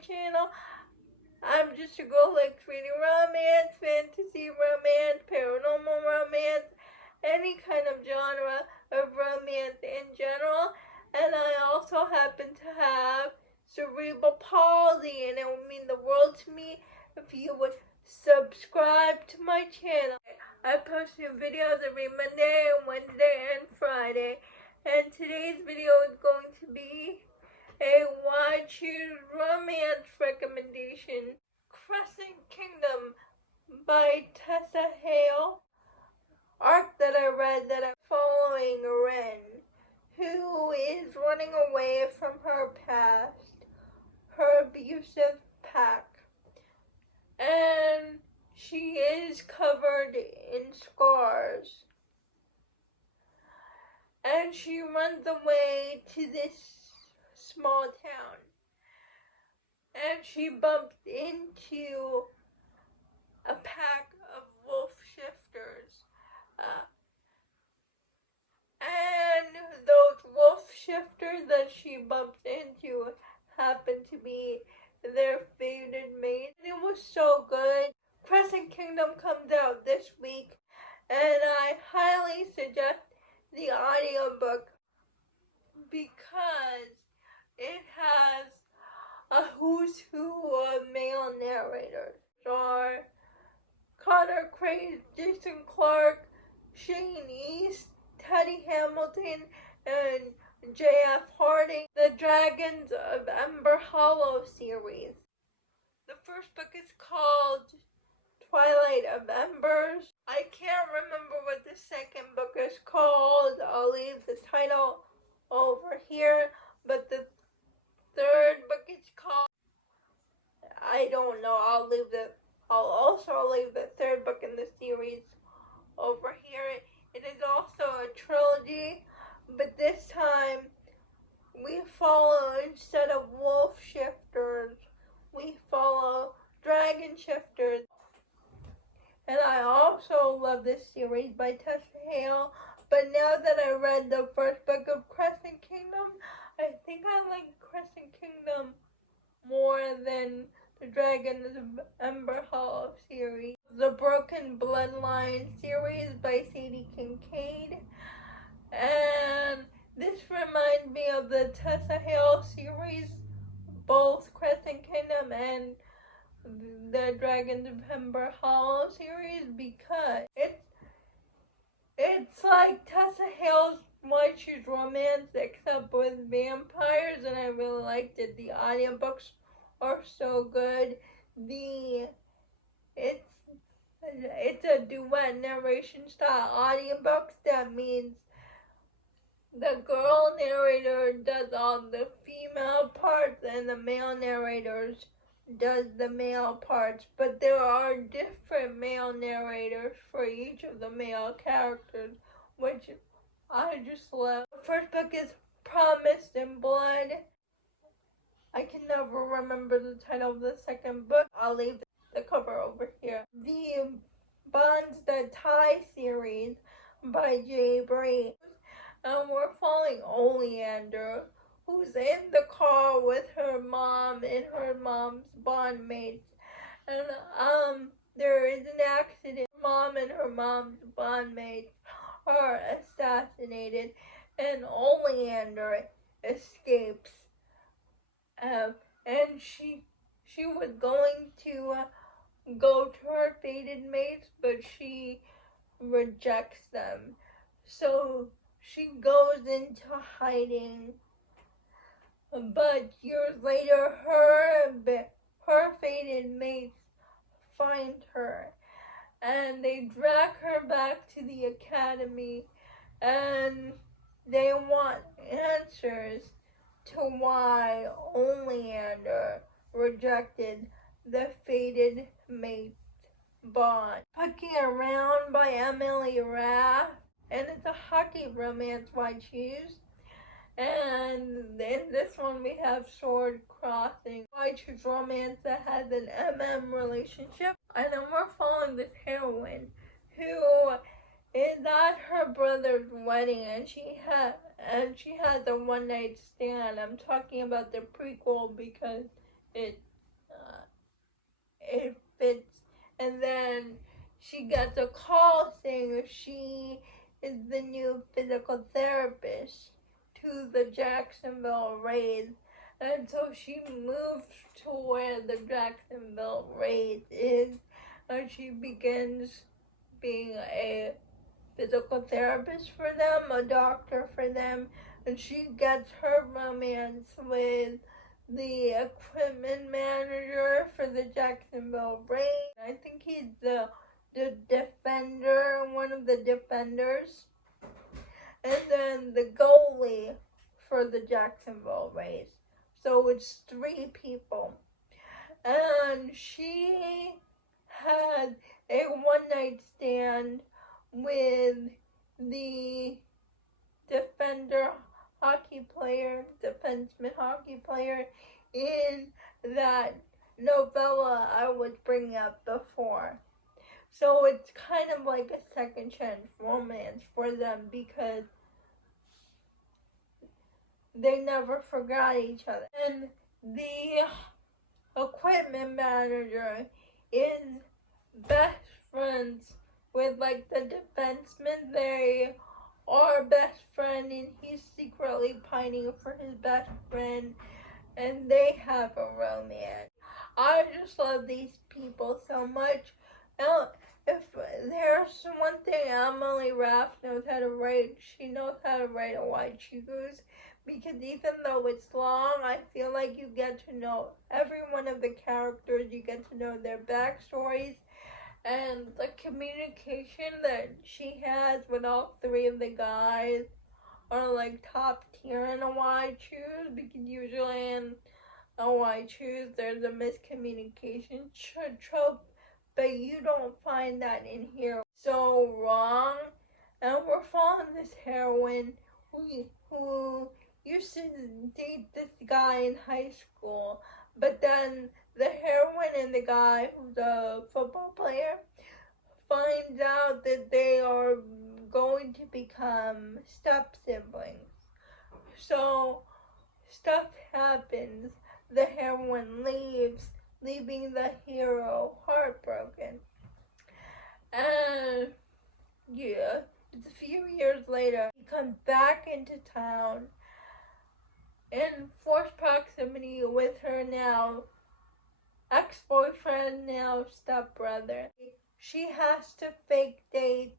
channel. I'm just a girl who likes reading romance, fantasy romance, paranormal romance, any kind of genre of romance in general. And I also happen to have cerebral palsy, and it would mean the world to me if you would subscribe to my channel. I post new videos every Monday, Wednesday, and Friday. And today's video is going to be a why choose romance recommendation. Crescent Kingdom by Tessa Hale. Arc that I read that I'm following Ren, who is running away from her past, her abusive pack. And she is covered in scars. And she runs away to this small town. And she bumped into a pack of wolf shifters. And those wolf shifters that she bumped into happened to be their fated mate. And it was so good. Crescent Kingdom comes out this week, and I highly suggest the audiobook because it has a who's who of male narrators. Are Connor Craig, Jason Clark, Shane East, Teddy Hamilton, and J.F. Harding, the Dragons of Ember Hollow series. The first book is called Twilight of Embers. I can't remember what the second book is called. I'll leave the title over here, but the third book is called, I don't know. I'll also leave the third book in the series over here. It is also a trilogy, but this time we follow, instead of wolf shifters, we follow dragon shifters. And I also love this series by Tessa Hale, but now that I read the first book of Crescent Kingdom, I think I like Crescent Kingdom more than the Dragons of Ember Hollow series. The Broken Bloodlines series by Sadie Kincaid. And this reminds me of the Tessa Hale series, both Crescent Kingdom and the Dragons of Ember Hollow series, because it's like Tessa Hale's Why Choose Romance except with vampires, and I really liked it. The audiobooks are so good. It's a duet narration style audiobooks. That means the girl narrator does all the female parts and the male narrators does the male parts, but there are different male narrators for each of the male characters, which I just love. The first book is Promised in Blood. I can never remember the title of the second book. I'll leave the cover over here. The Bonds That Tie series by J. Bray. And we're following Oleander, who's in the car with her mom and her mom's bondmates. And there is an accident. Mom and her mom's bondmates are assassinated, and Oleander escapes. And she was going to go to her fated mates, but she rejects them. So she goes into hiding. But years later, her fated mates find her, and they drag her back to the academy, and they want answers to why Oleander rejected the fated mate bond. Fucking Around by Emily Rath, and it's a hockey romance I choose. And in this one we have Sword Crossing. I choose romance that has an MM relationship. And then we're following this heroine who is at her brother's wedding, and she has a one night stand. I'm talking about the prequel because it it fits. And then she gets a call saying she is the new physical therapist to the Jacksonville Rays. And so she moves to where the Jacksonville Rays is, and she begins being a physical therapist for them, a doctor for them, and she gets her romance with the equipment manager for the Jacksonville Rays. I think he's the defender, one of the defenders, and then the goalie for the Jacksonville Rays. So it's 3 people. And she had a one-night stand with the defenseman hockey player in that novella I was bringing up before. So it's kind of like a second chance romance for them because they never forgot each other. And the equipment manager is best friends with like the defenseman. They are best friend, and he's secretly pining for his best friend, and they have a romance. I just love these people so much. Now, if there's one thing Emily Raff knows how to write, she knows how to write a YA, because even though it's long, I feel like you get to know every one of the characters, you get to know their backstories, and the communication that she has with all 3 of the guys are like top tier in a YA, because usually in a YA there's a miscommunication trope, but you don't find that in here. So wrong, and we're following this heroine who used to date this guy in high school, but then the heroine and the guy who's a football player finds out that they are going to become step-siblings. So stuff happens. The heroine leaves, leaving the hero heartbroken. And yeah, it's a few years later, he comes back into town in close proximity with her now ex-boyfriend, now stepbrother. She has to fake date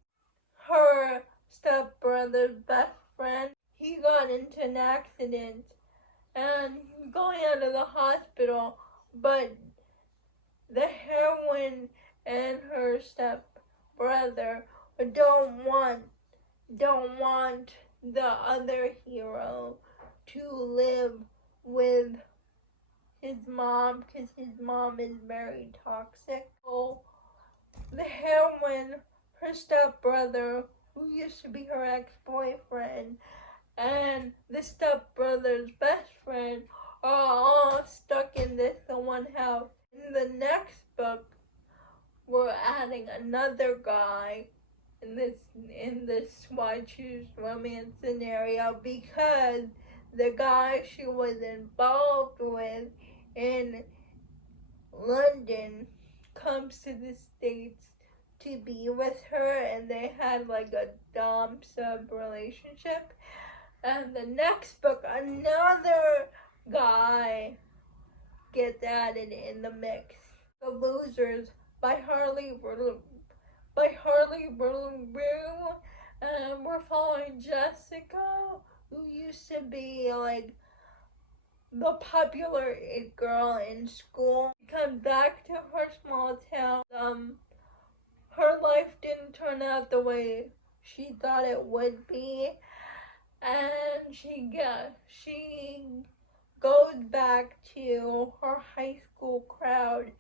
her stepbrother's best friend. He got into an accident and he's going out of the hospital, but the heroine and her stepbrother don't want the other hero to live with his mom, because his mom is very toxic. So the heroine, her stepbrother, who used to be her ex-boyfriend, and the stepbrother's best friend are all stuck in this one house. In the next book, we're adding another guy in this Why Choose Romance scenario, because the guy she was involved with in London comes to the States to be with her, and they had like a dom-sub relationship. And the next book, another guy gets added in the mix. The Losers by Harley Burlew. And we're following Jessica, who used to be like the popular it girl in school. She comes back to her small town. Her life didn't turn out the way she thought it would be, and she goes back to her high school crowd.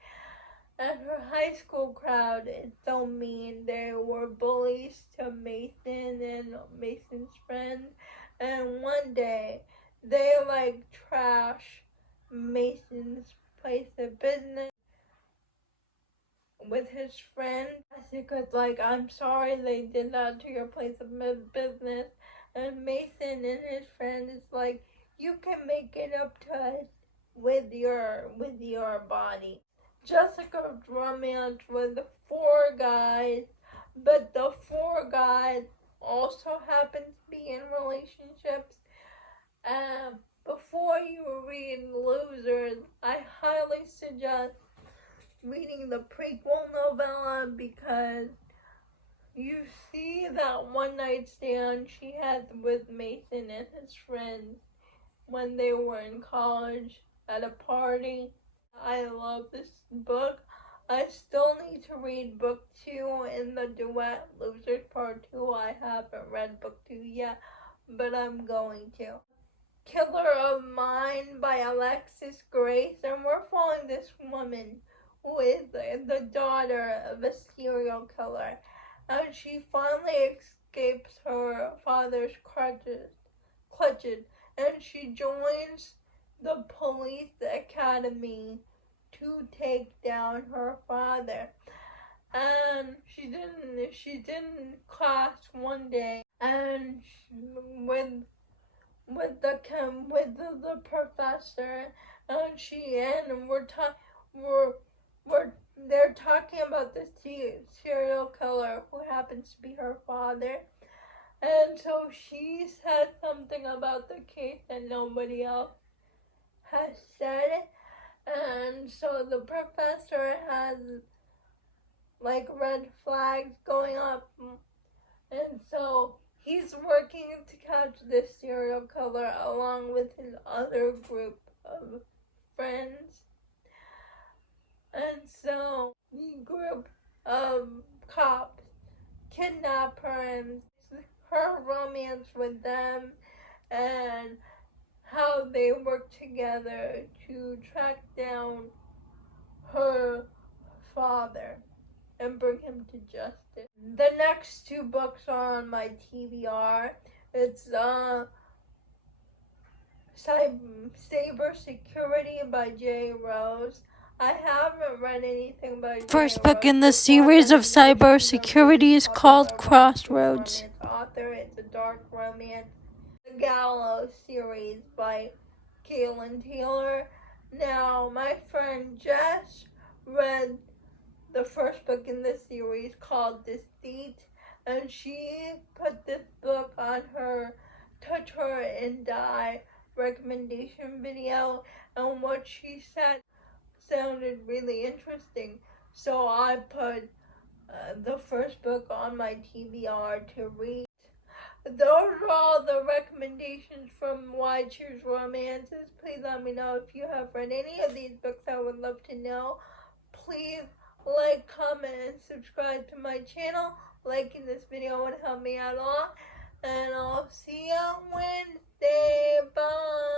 And her high school crowd is so mean. They were bullies to Mason and Mason's friends. And one day, they like trash Mason's place of business with his friend. Jessica's like, I'm sorry they did that to your place of business. And Mason and his friend is like, you can make it up to us with your body. Jessica's romance with 4 guys, but the 4 guys also happen to be in relationships. Before you read Losers, I highly suggest reading the prequel novella, because you see that one night stand she had with Mason and his friends when they were in college at a party. I love this book. I still need to read book 2 in the duet Losers Part 2. I haven't read book 2 yet, but I'm going to. Killer of Mine by Alexis Grace, and we're following this woman who is the daughter of a serial killer, and she finally escapes her father's clutches, and she joins the police academy to take down her father. And she didn't class one day, and with the professor, and they're talking about the serial killer who happens to be her father, and so she said something about the case that nobody else has said, and so the professor has like red flags going up, and so he's working to catch this serial killer along with his other group of friends. And so the group of cops kidnap her, and her romance with them and how they work together to track down her father and bring him to justice. The next 2 books are on my TBR. It's Saber Security by J. Rose. I haven't read anything by J. Rose. First book in the series of Cyber Security is called Crossroads. Author, it's a dark romance. The Gallows series by Caitlin Taylor. Now, my friend Jess read the first book in this series called Deceit, and she put this book on her Touch Her and Die recommendation video, and what she said sounded really interesting, so I put the first book on my TBR to read. Those are all the recommendations from Why Choose Romances. Please let me know if you have read any of these books. I would love to know. Please like, comment, and subscribe to my channel. Liking this video would help me out a lot. And I'll see you Wednesday. Bye.